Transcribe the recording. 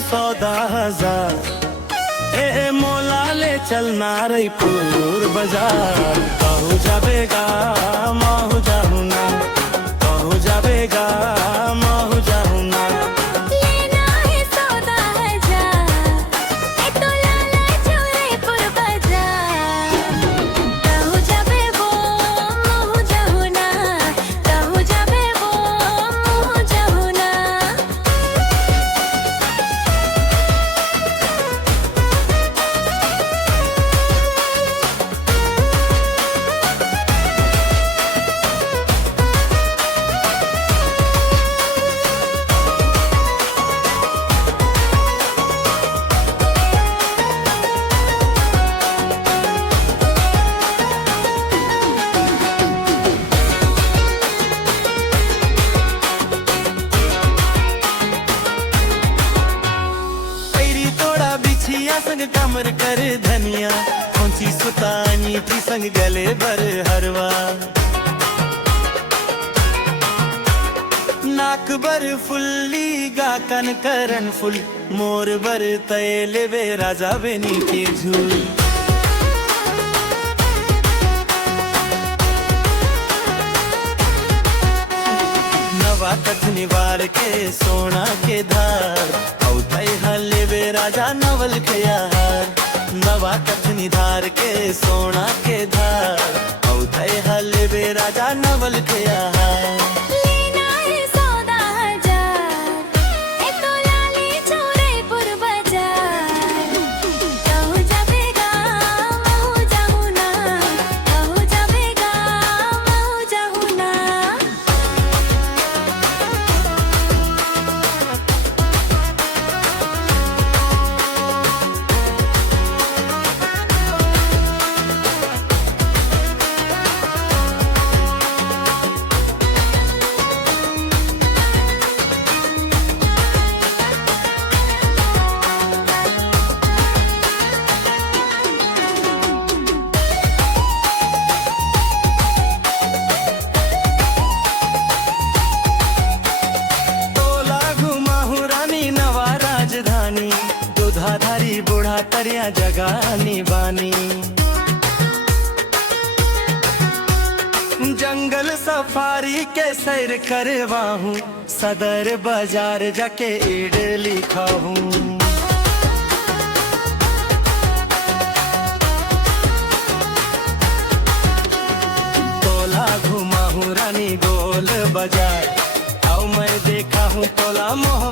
10,000 ए मोला ले चलना रईपुर बाजार। कहू जाबेगा महू जाहू ना, कहू जाबेगा महू जाहू ना। लेना है 14,000 ए तोला ले चलपुर बाजार। कहू जाबे वो महू जाहू ना, कहू जाबे वो महू जाहू ना। संग कमर कर धनिया, कौनसी सुतानी थी संग गले भर हरवा। नाक बर फुल्ली गा कन करन फुल, मोर बर तैले वे राजा बेनी के झूल। नवा कथनी वार के सोना के धार, हले वे राजा नवल के यार। नवा कथनी धार के सोना के धार, औतै हले वे राजा नवल के यार। लेना है 14,000 ए तोला ले चलपुर बाजार। कहू जाबेगा महू जाहू ना, कहू जाबेगा महू जाहू ना। दुधाधारी बूढ़ा तरिया जगानी बानी। जंगल सफारी के सैर करवाहूँ, सदर बाजार जाके इडली खाऊं। तोला घुमाहूँ रानी गोल बाजार, आओ मैं देखा हूँ तोला मोह